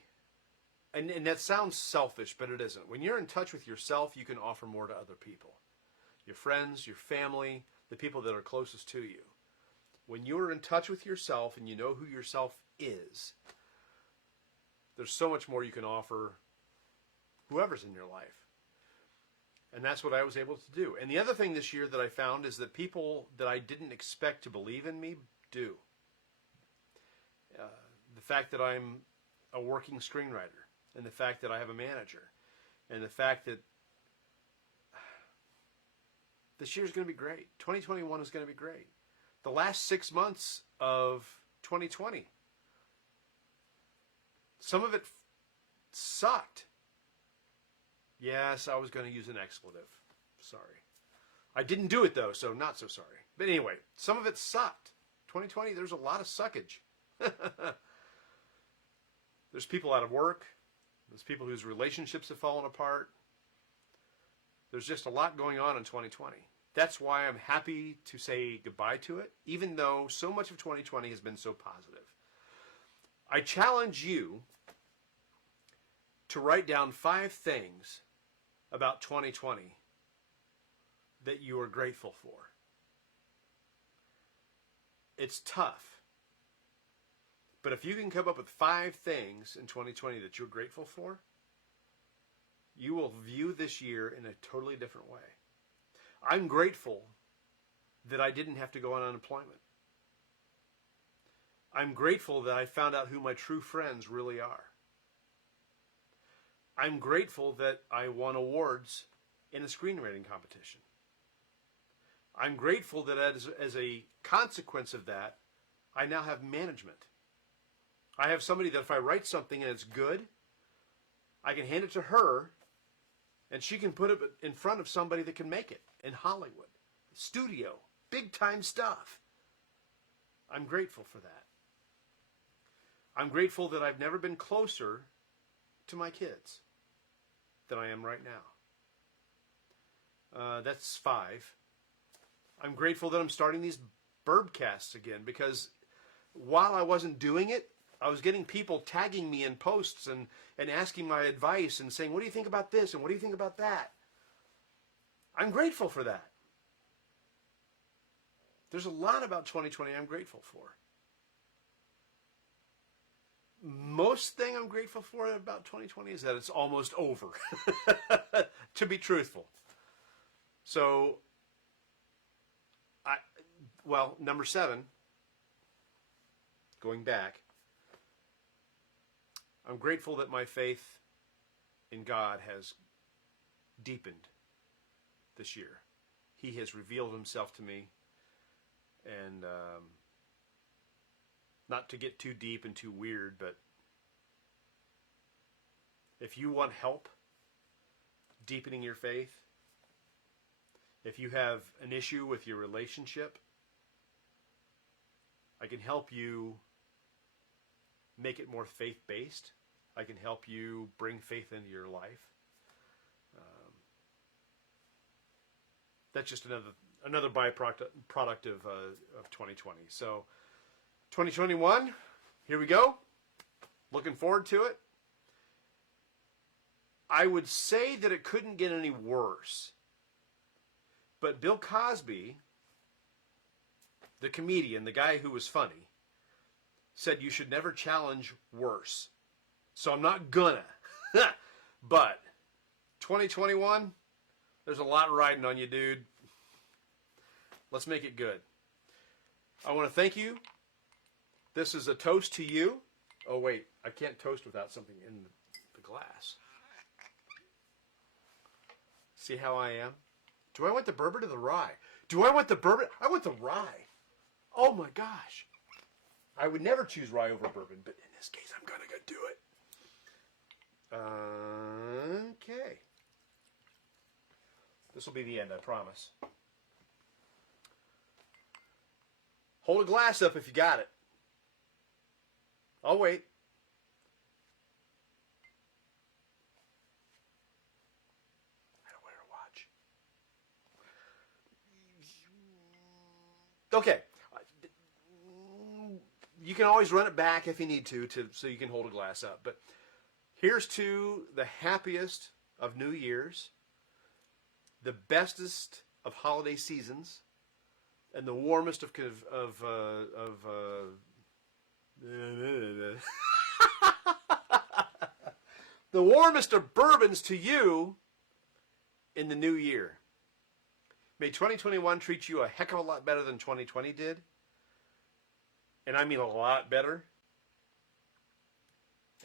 that sounds selfish, but it isn't. When you're in touch with yourself, you can offer more to other people. Your friends, your family, the people that are closest to you. When you're in touch with yourself and you know who yourself is, there's so much more you can offer whoever's in your life. And that's what I was able to do. And the other thing this year that I found is that people that I didn't expect to believe in me do. The fact that I'm a working screenwriter, and the fact that I have a manager, and the fact that this year's going to be great. 2021 is going to be great. The last 6 months of 2020, some of it sucked. Yes, I was going to use an expletive. Sorry. I didn't do it though, so not so sorry. But anyway, some of it sucked. 2020, there's a lot of suckage. There's people out of work. There's people whose relationships have fallen apart. There's just a lot going on in 2020. That's why I'm happy to say goodbye to it, even though so much of 2020 has been so positive. I challenge you to write down 5 things about 2020 that you are grateful for. It's tough. But if you can come up with 5 things in 2020 that you're grateful for, you will view this year in a totally different way. I'm grateful that I didn't have to go on unemployment. I'm grateful that I found out who my true friends really are. I'm grateful that I won awards in a screenwriting competition. I'm grateful that as a consequence of that, I now have management. I have somebody that if I write something and it's good, I can hand it to her and she can put it in front of somebody that can make it in Hollywood, studio, big time stuff. I'm grateful for that. I'm grateful that I've never been closer to my kids than I am right now. That's 5. I'm grateful that I'm starting these Bourbcasts again, because while I wasn't doing it, I was getting people tagging me in posts and asking my advice and saying, what do you think about this and what do you think about that? I'm grateful for that. There's a lot about 2020 I'm grateful for. Most thing I'm grateful for about 2020 is that it's almost over, to be truthful. So, number 7, going back, I'm grateful that my faith in God has deepened this year. He has revealed himself to me, and not to get too deep and too weird, but if you want help deepening your faith, if you have an issue with your relationship, I can help you make it more faith-based. I can help you bring faith into your life. That's just another byproduct of 2020. So 2021, here we go. Looking forward to it. I would say that it couldn't get any worse. But Bill Cosby, the comedian, the guy who was funny, said you should never challenge worse. So I'm not gonna. But 2021, there's a lot riding on you, dude. Let's make it good. I want to thank you. This is a toast to you. Oh, wait. I can't toast without something in the glass. See how I am? Do I want the bourbon or the rye? Do I want the bourbon? I want the rye. Oh, my gosh. I would never choose rye over bourbon, but in this case, I'm going to go do it. Okay. This will be the end, I promise. Hold a glass up if you got it. I'll wait. Okay. You can always run it back if you need to so you can hold a glass up. But here's to the happiest of New Year's, the bestest of holiday seasons, and the warmest of the warmest of bourbons to you in the new year. May 2021 treat you a heck of a lot better than 2020 did. And I mean a lot better.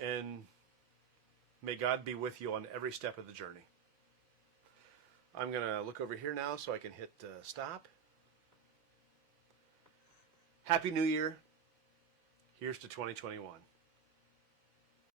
And may God be with you on every step of the journey. I'm going to look over here now so I can hit stop. Happy New Year. Here's to 2021.